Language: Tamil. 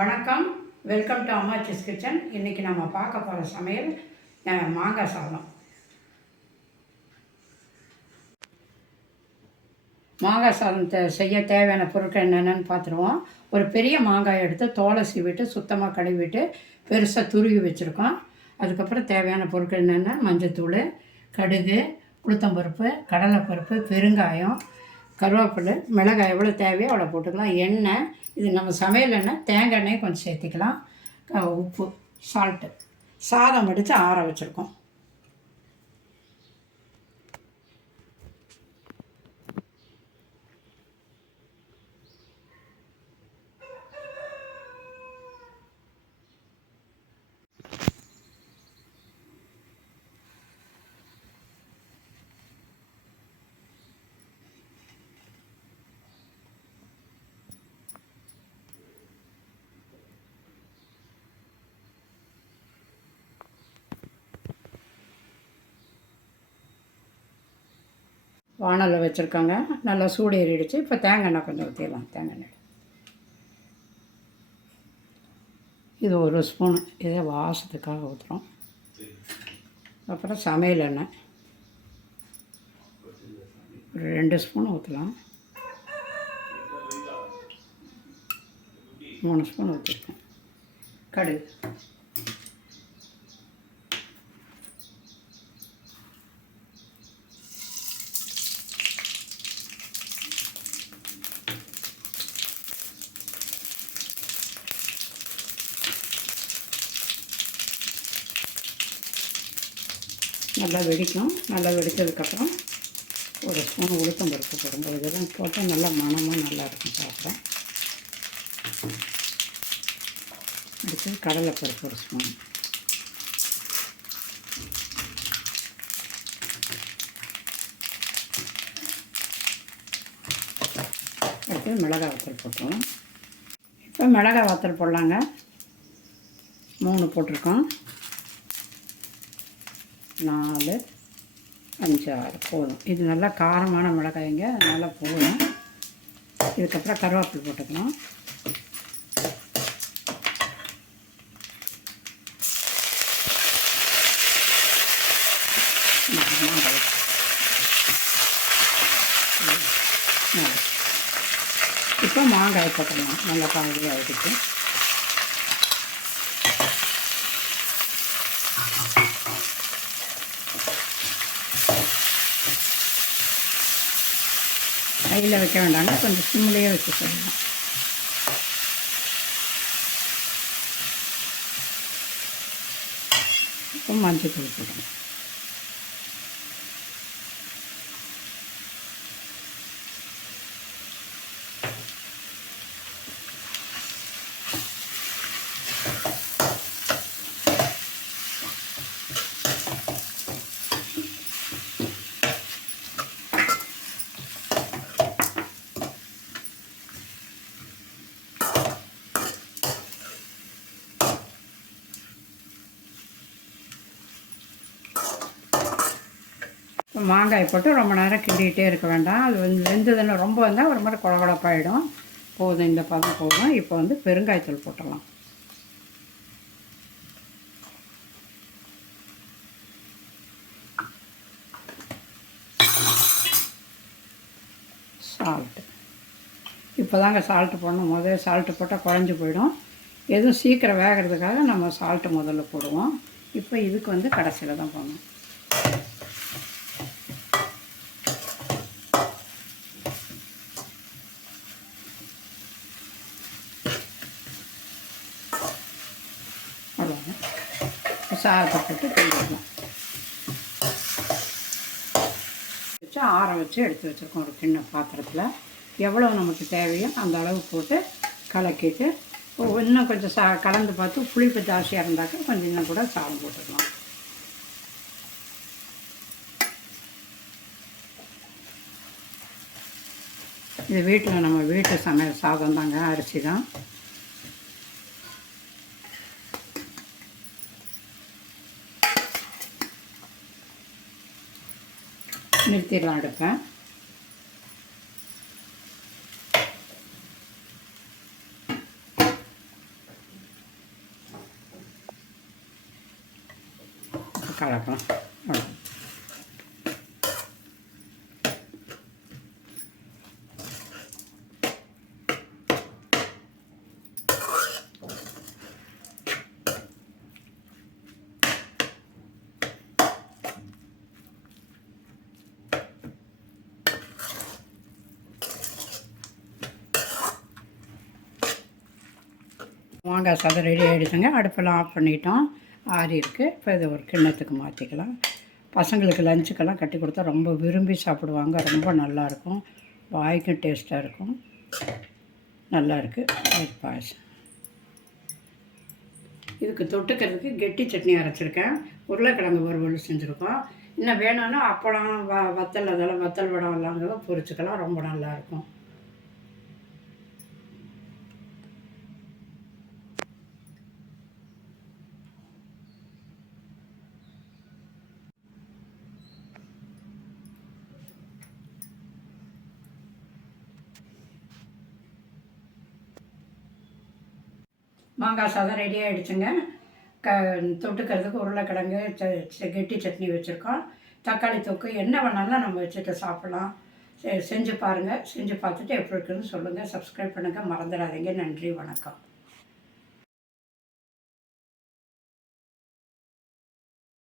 வணக்கம், வெல்கம் டு அம்மாச்சிஸ் கிச்சன். இன்றைக்கி நம்ம பார்க்க போகிற சமையல் மாங்காய் சாதம். மாங்காய் சாதம் செய்ய தேவையான பொருட்கள் என்னென்னு பார்த்துருவோம். ஒரு பெரிய மாங்காய் எடுத்து தோலை சீவிட்டு சுத்தமாக கழுவிட்டு பெருசாக துருவி வச்சுருக்கோம். அதுக்கப்புறம் தேவையான பொருட்கள் என்னென்னா மஞ்சத்தூள், கடுகு, உளுத்தம்பருப்பு, கடலைப்பருப்பு, பெருங்காயம், கருவேப்பிலை, மிளகாய் எவ்வளோ தேவையோ அவ்வளோ போட்டுக்கலாம். எண்ணெய், இது நம்ம சமையல் எண்ணெய், தேங்காய் எண்ணெய் கொஞ்சம் சேர்த்திக்கலாம். உப்பு, சால்ட்டு, சாதம் வடித்து ஆற வச்சுருக்கோம். வானலில் வச்சுருக்காங்க, நல்லா சூடு ஏறிடுச்சு. இப்போ தேங்காய் எண்ணெய் கொஞ்சம் ஊற்றிடலாம். தேங்காய் எண்ணெய் இது ஒரு ஸ்பூனு, இதே வாசத்துக்காக ஊற்றுறோம். அப்புறம் சமையல் எண்ணெய் ஒரு 2 ஸ்பூன் ஊற்றலாம். 3 ஸ்பூன் ஊற்றிருக்கேன். கடுகு, நல்லா வெடிக்கும். நல்லா வெடித்ததுக்கப்புறம் ஒரு ஸ்பூன் உளுத்தம் பருப்பு போடுங்க. இதெல்லாம் போட்டால் நல்லா மணமாக நல்லாயிருக்கும் சாப்பிட. அடுத்து கடலைப்பருப்பு ஒரு ஸ்பூன், அடுத்து மிளகாய் வத்தல் போட்டுருவோம். இப்போ மிளகாய் வத்தல் போடலாங்க. 3 போட்டிருக்கோம். 4, 5, 6 போதும். இது நல்லா காரமான மிளகாய்ங்க, நல்லா போதும். இதுக்கப்புறம் கருவேப்பிலை போட்டுக்கலாம். இப்போ மாங்காய் போட்டுக்கலாம். நல்லா காய்கறி ஆகிடுச்சு. கையில் வைக்க வேண்டாங்க, கொஞ்சம் சிம்மிலேயே வச்சு சொல்லலாம். இப்போ மஞ்சள் தூள் போடணும். மாங்காய் போட்டு ரொம்ப நேரம் கிண்டிகிட்டே இருக்க வேண்டாம். அது வெந்ததுன்னு ரொம்ப வந்தால் ஒரு மாதிரி குழகுழப்பாயிடும். போதும், இந்த பதம் போதும். இப்போ பெருங்காயத்தூள் போட்டுடலாம். சால்ட்டு, இப்போ தாங்க சால்ட்டு போடணும். முதல்ல சால்ட்டு போட்டால் குழஞ்சி போயிடும். எதுவும் சீக்கிரம் வேகிறதுக்காக நம்ம சால்ட்டு முதல்ல போடுவோம். இப்போ இதுக்கு கடைசியில் தான் போடணும். சாதத்தை போட்டு கிண்டிக்கலாம். வச்சு ஆற வச்சு எடுத்து வச்சுருக்கோம் ஒரு சின்ன பாத்திரத்தில். எவ்வளோ நமக்கு தேவையோ அந்த அளவு போட்டு கலக்கிட்டு இன்னும் கொஞ்சம் கலந்து பார்த்து புளிப்பு ஜாஸ்தியாக இருந்தாக்க கொஞ்சம் இன்னும் கூட சாதம் போட்டுக்கலாம். இது வீட்டில் நம்ம வீட்டு சமையல் சாதம் தாங்க, அரிசி தான். நிறுத்திடலாம் அடுப்பேன். கலக்கலாம். மாங்காய் சாதம் ரெடி ஆகிடுச்சுங்க. அடுப்பெல்லாம் ஆஃப் பண்ணிட்டோம். ஆறி இருக்குது. இப்போ இது ஒரு கிண்ணத்துக்கு மாற்றிக்கலாம். பசங்களுக்கு லஞ்சுக்கெல்லாம் கட்டி கொடுத்தா ரொம்ப விரும்பி சாப்பிடுவாங்க. ரொம்ப நல்லாயிருக்கும், வாய்க்கும் டேஸ்ட்டாக இருக்கும். நல்லா இருக்குது பாயசம். இதுக்கு தொட்டுக்கிறதுக்கு கெட்டி சட்னி அரைச்சிருக்கேன். உருளைக்கிழங்கு வறுவல் செஞ்சுருக்கோம். இன்னும் வேணும்னா அப்பளம் வத்தல் அதெல்லாம் வத்தல் வடம் எல்லாம் பொரிச்சுக்கலாம். ரொம்ப நல்லாயிருக்கும். மாங்காய் சாதம் ரெடி ஆகிடுச்சுங்க. தொட்டுக்கிறதுக்கு உருளைக்கிழங்கு கெட்டி சட்னி வச்சுருக்கோம். தக்காளி தொக்கு என்ன வேணாலும் நம்ம வச்சுட்டு சாப்பிட்லாம். செஞ்சு பாருங்கள். செஞ்சு பார்த்துட்டு எப்படி இருக்குதுன்னு சொல்லுங்கள். சப்ஸ்கிரைப் பண்ணுங்கள், மறந்துடாதீங்க. நன்றி, வணக்கம்.